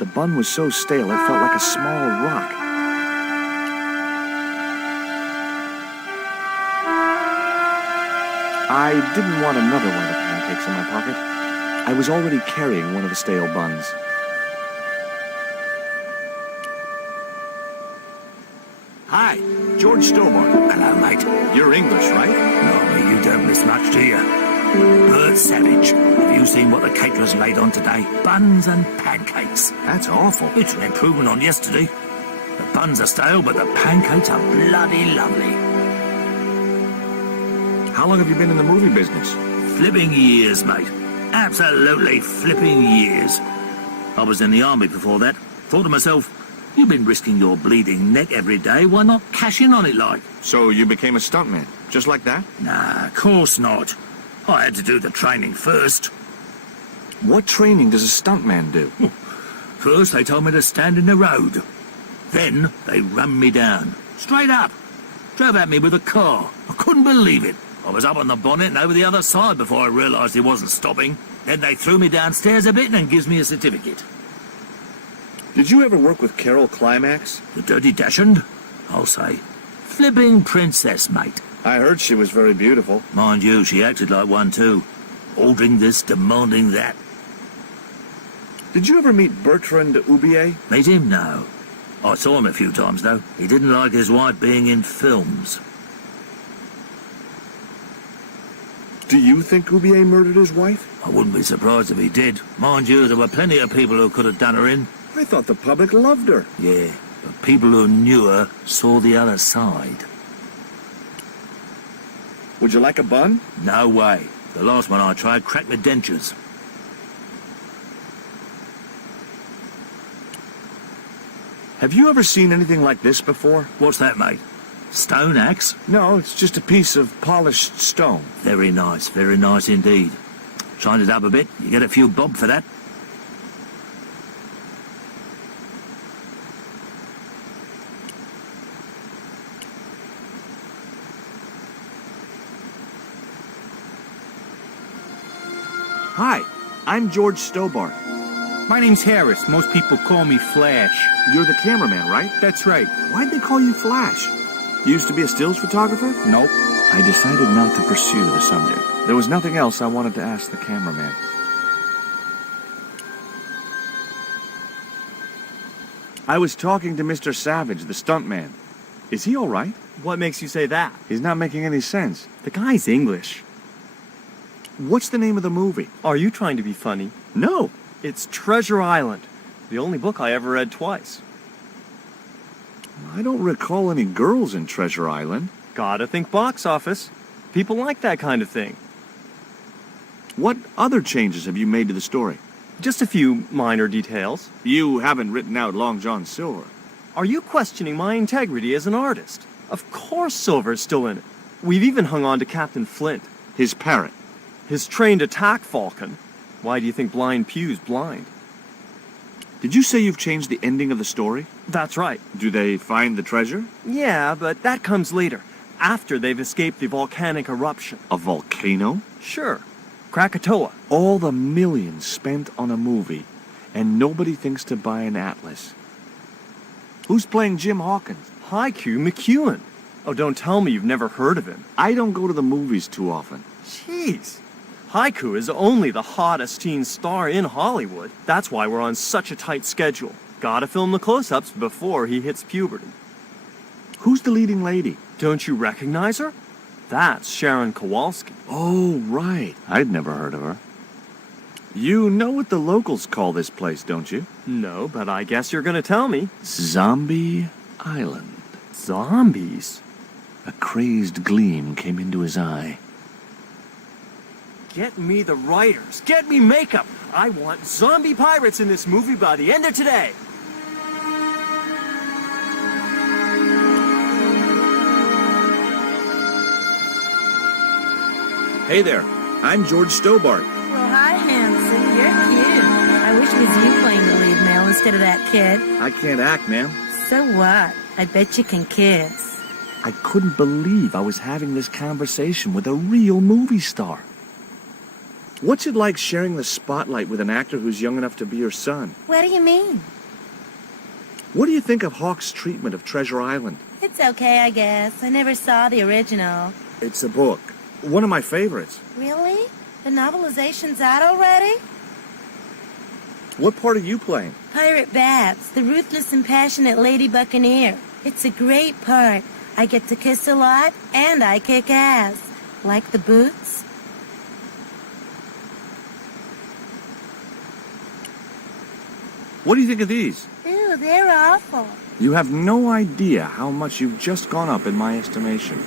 The bun was so stale it felt like a small rock. I didn't want another one of the pancakes in my pocket. I was already carrying one of the stale buns. Hi, George Stobart. Hello, mate. You're English, right? No, you don't miss much, do you? Bert Savage. Have you seen what the caterers laid on today? Buns and pancakes. That's awful. It's an improvement on yesterday. The buns are stale, but the pancakes are bloody lovely. How long have you been in the movie business? Flipping years, mate. Absolutely flipping years. I was in the army before that. Thought to myself, you've been risking your bleeding neck every day. Why not cash in on it like? So you became a stuntman, just like that? Nah, of course not. I had to do the training first. What training does a stuntman do? First, they told me to stand in the road. Then, they run me down. Straight up. Drove at me with a car. I couldn't believe it. I was up on the bonnet and over the other side before I realised he wasn't stopping. Then they threw me downstairs a bit and gives me a certificate. Did you ever work with Carol Climax? The Dirty Dachshund? I'll say. Flipping princess, mate. I heard she was very beautiful. Mind you, she acted like one too. Ordering this, demanding that. Did you ever meet Bertrand Oubier? Meet him? No. I saw him a few times, though. He didn't like his wife being in films. Do you think Oubier murdered his wife? I wouldn't be surprised if he did. Mind you, there were plenty of people who could have done her in. I thought the public loved her. Yeah, but people who knew her saw the other side. Would you like a bun? No way. The last one I tried cracked my dentures. Have you ever seen anything like this before? What's that, mate? Stone axe? No, it's just a piece of polished stone. Very nice indeed. Shine it up a bit, you get a few bob for that. Hi, I'm George Stobart. My name's Harris. Most people call me Flash. You're the cameraman, right? That's right. Why'd they call you Flash? You used to be a stills photographer? Nope. I decided not to pursue the subject. There was nothing else I wanted to ask the cameraman. I was talking to Mr. Savage, the stuntman. Is he all right? What makes you say that? He's not making any sense. The guy's English. What's the name of the movie? Are you trying to be funny? No. It's Treasure Island, the only book I ever read twice. I don't recall any girls in Treasure Island. Gotta think box office. People like that kind of thing. What other changes have you made to the story? Just a few minor details. You haven't written out Long John Silver. Are you questioning my integrity as an artist? Of course Silver's still in it. We've even hung on to Captain Flint. His parrot. His trained attack falcon. Why do you think Blind Pew's blind? Did you say you've changed the ending of the story? That's right. Do they find the treasure? Yeah, but that comes later, after they've escaped the volcanic eruption. A volcano? Sure. Krakatoa. All the millions spent on a movie, and nobody thinks to buy an atlas. Who's playing Jim Hawkins? Haiku McEwen. Oh, don't tell me you've never heard of him. I don't go to the movies too often. Jeez. Haiku is only the hottest teen star in Hollywood. That's why we're on such a tight schedule. Gotta film the close-ups before he hits puberty. Who's the leading lady? Don't you recognize her? That's Sharon Kowalski. Oh, right. I'd never heard of her. You know what the locals call this place, don't you? No, but I guess you're gonna tell me. Zombie Island. Zombies? A crazed gleam came into his eye. Get me the writers. Get me makeup. I want zombie pirates in this movie by the end of today. Hey there. I'm George Stobart. Well, hi, Hanson. You're cute. I wish it was you playing the lead male instead of that kid. I can't act, ma'am. So what? I bet you can kiss. I couldn't believe I was having this conversation with a real movie star. What's it like sharing the spotlight with an actor who's young enough to be your son? What do you mean? What do you think of Hawk's treatment of Treasure Island? It's okay, I guess. I never saw the original. It's a book. One of my favorites. Really? The novelization's out already? What part are you playing? Pirate Babs, the ruthless and passionate Lady Buccaneer. It's a great part. I get to kiss a lot, and I kick ass. Like the boots? What do you think of these? Ew, they're awful. You have no idea how much you've just gone up in my estimation.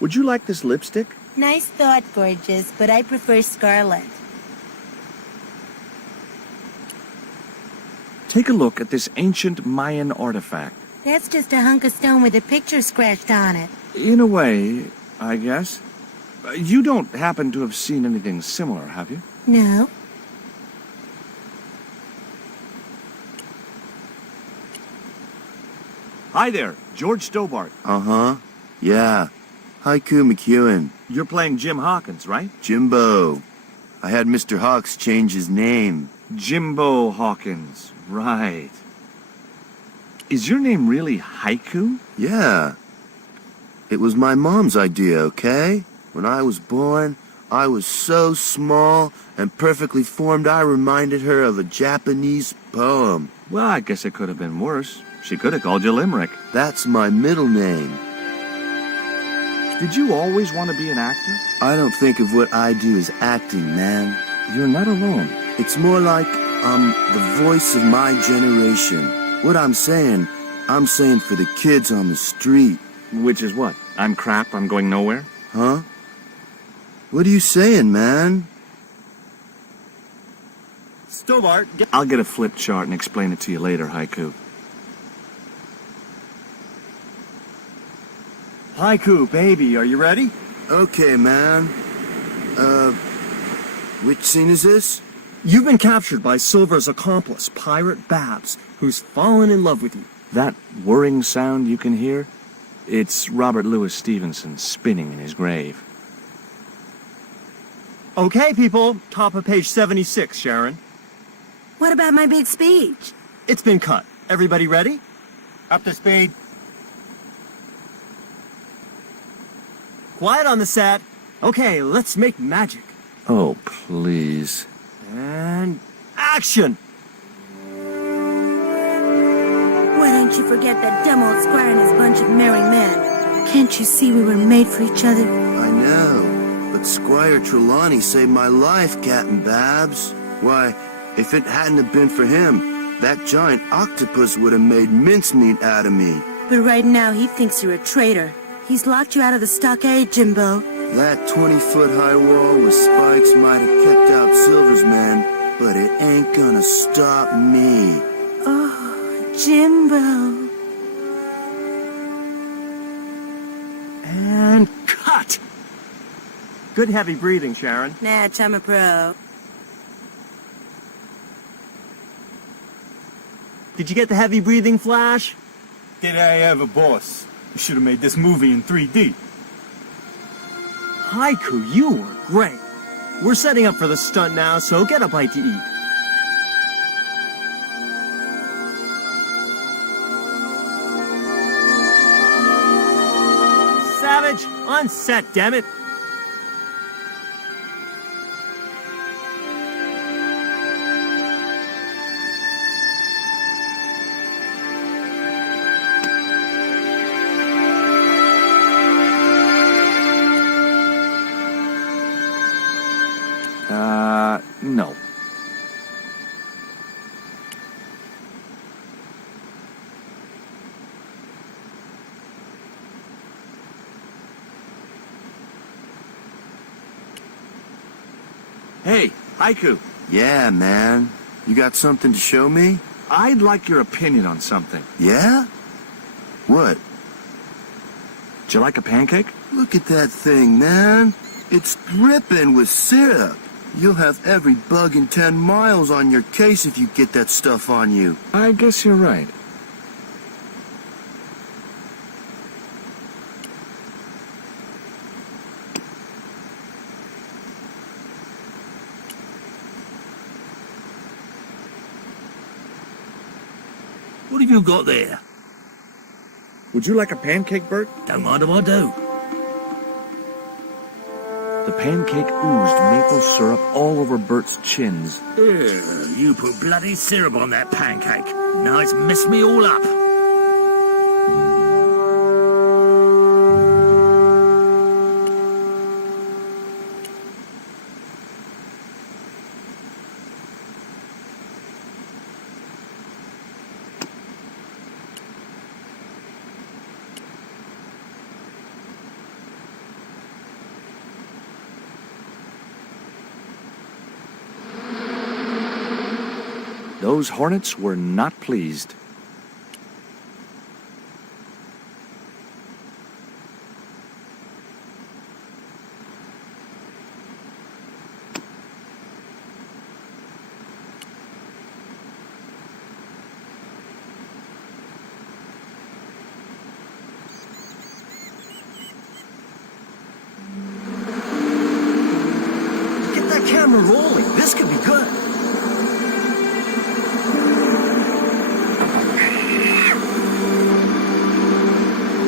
Would you like this lipstick? Nice thought, gorgeous, but I prefer scarlet. Take a look at this ancient Mayan artifact. That's just a hunk of stone with a picture scratched on it. In a way, I guess. You don't happen to have seen anything similar, have you? No. Hi there, George Stobart. Uh-huh. Yeah. Haiku McEwen. You're playing Jim Hawkins, right? Jimbo. I had Mr. Hawks change his name. Jimbo Hawkins, right. Is your name really Haiku? Yeah. It was my mom's idea, okay? When I was born, I was so small and perfectly formed I reminded her of a Japanese poem. Well, I guess it could have been worse. She could have called you Limerick. That's my middle name. Did you always want to be an actor? I don't think of what I do as acting, man. You're not alone. It's more like I'm the voice of my generation. What I'm saying for the kids on the street. Which is what? I'm crap, I'm going nowhere? Huh? What are you saying, man? Stobart, I'll get a flip chart and explain it to you later, Haiku. Haiku, baby, are you ready? Okay, man. Which scene is this? You've been captured by Silver's accomplice, Pirate Babs, who's fallen in love with you. That whirring sound you can hear? It's Robert Louis Stevenson spinning in his grave. Okay, people, top of page 76, Sharon. What about my big speech? It's been cut. Everybody ready? Up to speed. Quiet on the set. Okay, let's make magic. Oh, please. And action! Why don't you forget that dumb old squire and his bunch of merry men? Can't you see we were made for each other? I know, but Squire Trelawney saved my life, Captain Babs. Why, if it hadn't have been for him, that giant octopus would have made mincemeat out of me. But right now he thinks you're a traitor. He's locked you out of the stockade, Jimbo. That 20-foot high wall with spikes might have kept out Silver's men, but it ain't gonna stop me. Oh, Jimbo. And cut! Good heavy breathing, Sharon. Natch, I'm a pro. Did you get the heavy breathing, Flash? Did I ever, boss? You should have made this movie in 3D. Haiku, you were great. We're setting up for the stunt now, so get a bite to eat. Savage, on set, damn it. No. Hey, Haiku, Yeah, man. You got something to show me? I'd like your opinion on something. Yeah? What? Do you like a pancake? Look at that thing, man. It's dripping with syrup. You'll have every bug in 10 miles on your case if you get that stuff on you. I guess you're right. What have you got there? Would you like a pancake, Bert? Don't mind if I do. The pancake oozed maple syrup all over Bert's chins. Ugh, you put bloody syrup on that pancake. Now it's messed me all up. Those hornets were not pleased. Get that camera rolling. This could be good.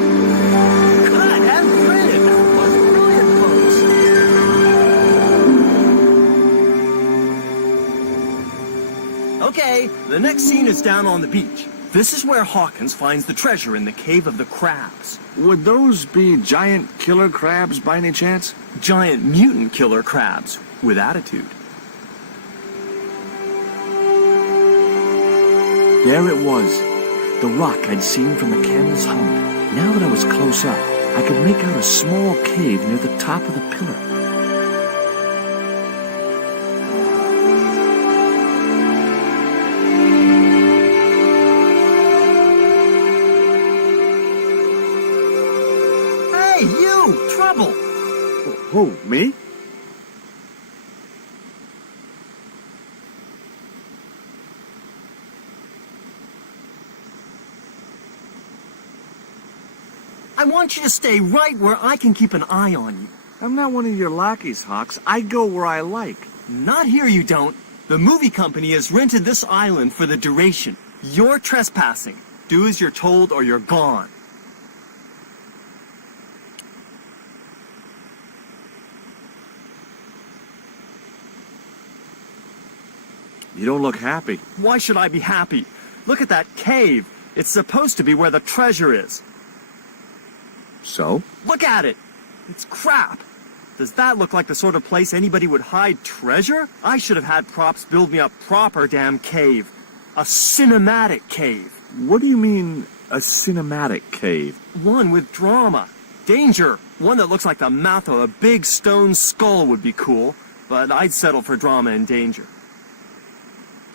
Cut and printed. That was brilliant, folks. Okay, the next scene is down on the beach. This is where Hawkins finds the treasure in the Cave of the Crabs. Would those be giant killer crabs by any chance? Giant mutant killer crabs with attitude. There it was, the rock I'd seen from the camel's hump. Now that I was close up, I could make out a small cave near the top of the pillar. Hey, you! Trouble! Who, me? I want you to stay right where I can keep an eye on you. I'm not one of your lackeys, Hawks. I go where I like. Not here, you don't. The movie company has rented this island for the duration. You're trespassing. Do as you're told or you're gone. You don't look happy. Why should I be happy? Look at that cave. It's supposed to be where the treasure is. So? Look at it. It's crap. Does that look like the sort of place anybody would hide treasure? I should have had props build me a proper damn cave. A cinematic cave. What do you mean, a cinematic cave? One with drama. Danger. One that looks like the mouth of a big stone skull would be cool, but I'd settle for drama and danger.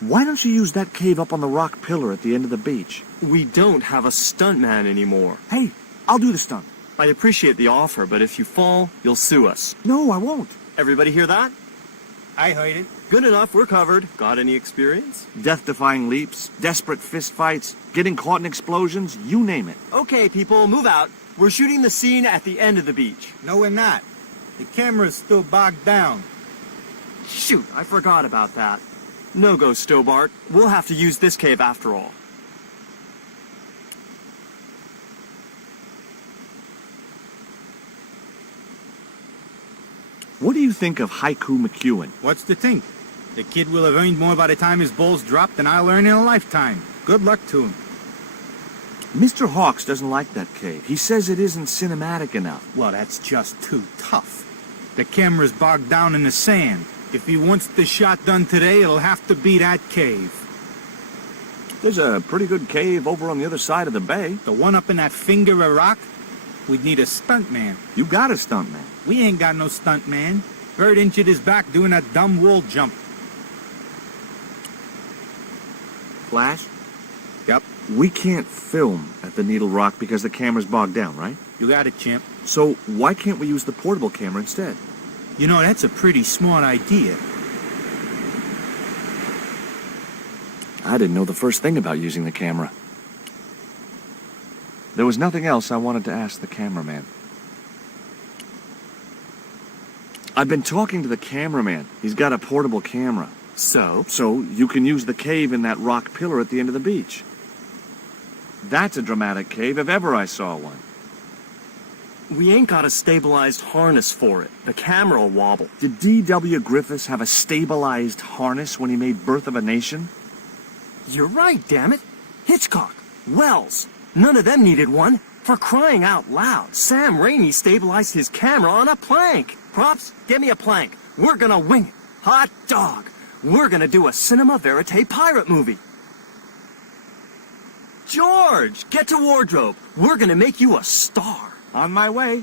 Why don't you use that cave up on the rock pillar at the end of the beach? We don't have a stuntman anymore. Hey, I'll do the stunt. I appreciate the offer, but if you fall, you'll sue us. No, I won't. Everybody hear that? I heard it. Good enough, we're covered. Got any experience? Death-defying leaps, desperate fistfights, getting caught in explosions, you name it. Okay, people, move out. We're shooting the scene at the end of the beach. No, we're not. The camera's still bogged down. Shoot, I forgot about that. No go, Stobart. We'll have to use this cave after all. What do you think of Haiku McEwen? What's to think? The kid will have earned more by the time his balls drop than I'll earn in a lifetime. Good luck to him. Mr. Hawks doesn't like that cave. He says it isn't cinematic enough. Well, that's just too tough. The camera's bogged down in the sand. If he wants the shot done today, it'll have to be that cave. There's a pretty good cave over on the other side of the bay. The one up in that finger of rock? We'd need a stuntman. You got a stuntman. We ain't got no stuntman. Bird injured his back doing that dumb wall jump. Flash? Yep, We can't film at the Needle Rock because the camera's bogged down, right? you got it, champ. So why can't we use the portable camera instead? You know, that's a pretty smart idea. I didn't know the first thing about using the camera. There was nothing else I wanted to ask the cameraman. I've been talking to the cameraman. He's got a portable camera. So? So you can use the cave in that rock pillar at the end of the beach. That's a dramatic cave if ever I saw one. We ain't got a stabilized harness for it. The camera will wobble. Did D.W. Griffiths have a stabilized harness when he made Birth of a Nation? You're right, damn it. Hitchcock, Wells, none of them needed one. For crying out loud, Sam Raimi stabilized his camera on a plank. Props, get me a plank. We're gonna wing it. Hot dog. We're gonna do a cinema verite pirate movie. George, get to wardrobe. We're gonna make you a star. On my way.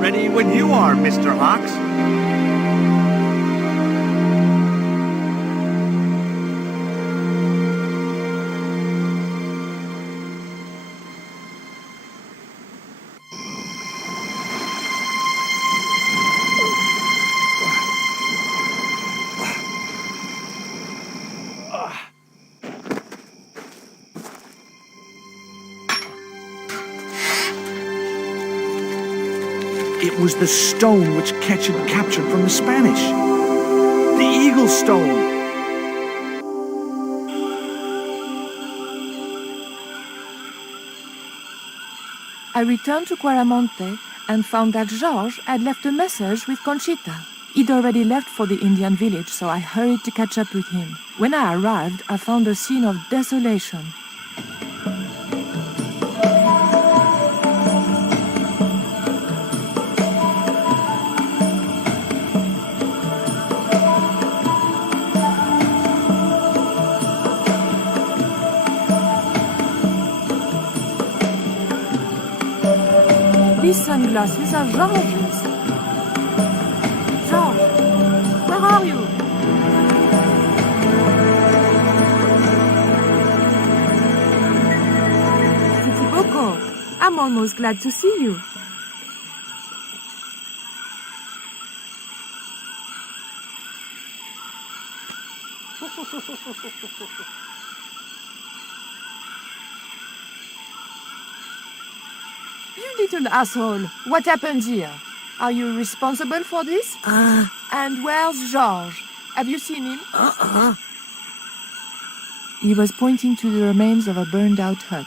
Ready when you are, Mr. Hawks. It was the stone which Ketch had captured from the Spanish. The Eagle Stone. I returned to Quaramonte and found that George had left a message with Conchita. He'd already left for the Indian village, so I hurried to catch up with him. When I arrived, I found a scene of desolation. These sunglasses are George's. George, where are you? Titiboko, I'm almost glad to see you. You little asshole. What happened here? Are you responsible for this? And where's George? Have you seen him? He was pointing to the remains of a burned-out hut.